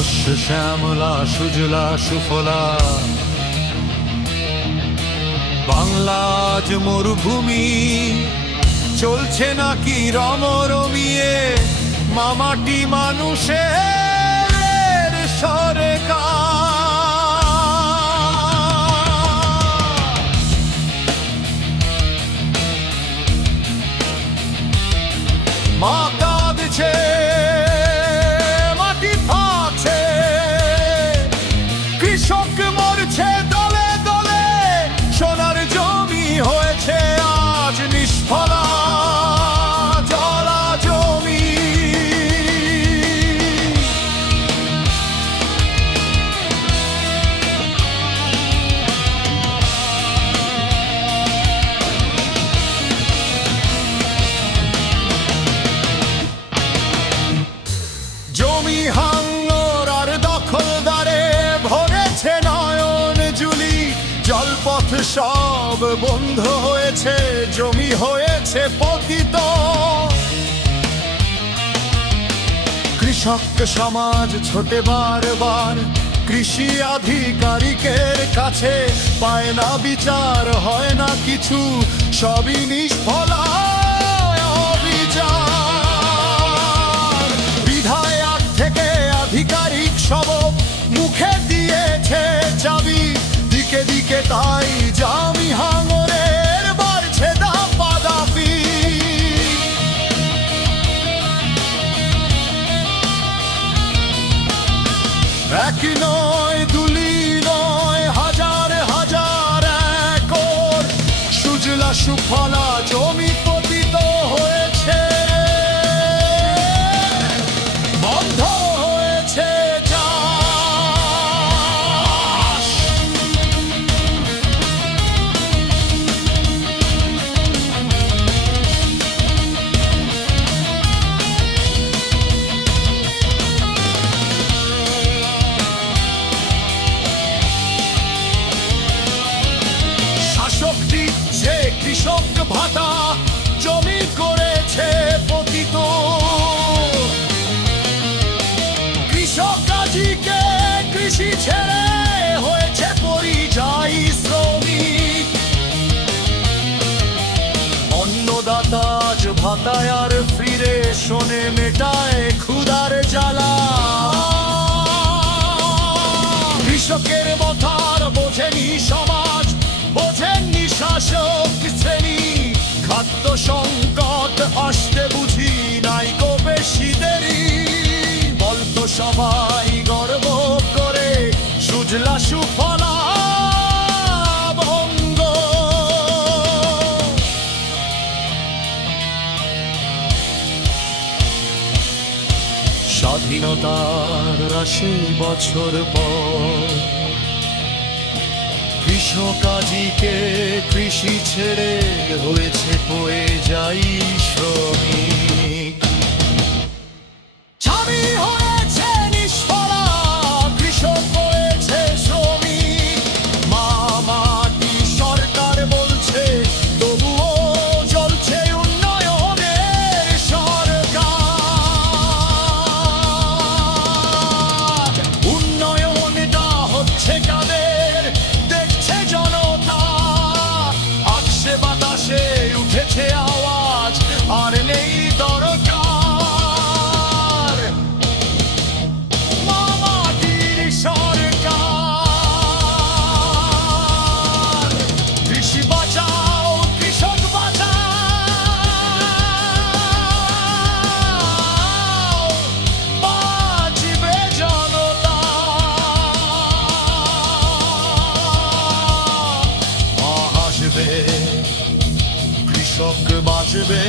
শস্য শ্যামলা সুজলা সুফলা, বাংলা আজ মরুভূমি, চলছে নাকি রমরমিয়ে মামাটি মানুষের সরকার। মা কাঁদছে, মাটি থাকছে, কৃষক মরছে দলে দলে, সোনার জমি হয়েছে আজ নিষ্ফলা জলা জমি। জমি হাঙ্গর আর দখলদারে ভরেছে নয়ন জুলি, জলপথ সব বন্ধ হয়েছে, জমি হয়েছে পতিত। কৃষক সমাজ ছোটে বারবার কৃষি আধিকারিকের কাছে, পায় না বিচার, হয় না কিছু, সবই নিষ্ফলা অবিচার। বিধায়ক থেকে আধিকারিক সব মুখে দিয়েছে চাবি, দিকে দিকে তাই জামি হাঙরের বাড়ছে দাপাদাপি। এক নয় দুলি নয় হাজার হাজার একর সুজলা সুফলা জমি পতিত হয়েছে, বন্ধ হয়েছে চাষ। শাসক দিচ্ছে কৃষক ভাতা, জমি করেছে পতিত। কৃষক আজিকে কৃষি ছেড়ে হয়েছে পরিযায়ী শ্রমিক। অন্নদাতা আজ ভাতায় আর ফিরে শোনে মেটায় ক্ষুধার জ্বালা। কৃষকের মথার বোঝেনি সমাজ, বোঝেননি শাসক শ্রেণী। খাদ্য সংকট আসতে বুঝি নাই গো বেশি দেরি, বলতো সবাই গর্ব করে সুজলা সুফলা বঙ্গ। স্বাধীনতার ৮০ বছর পর কৃষক আজিকে কৃষি ছেড়ে হয়েছে পরিযায়ী শ্রমিক। স্বামী হয়েছে নিষ্ফলা, কৃষক হয়েছে শ্রমিক। মা মাটি সরকার বলছে, তবুও চলছে উন্নয়নের সরকার। উন্নয়নটা হচ্ছে কাদের দেখছে জনতা, আকাশে বাতাসে উঠেছে আওয়াজ, আর নেই দরকার মামাটির সরকার। কৃষি বাঁচাও, কৃষক বাঁচাও, বাঁচবে জনতা। মা হাসবে, কৃষক বাঁচবে।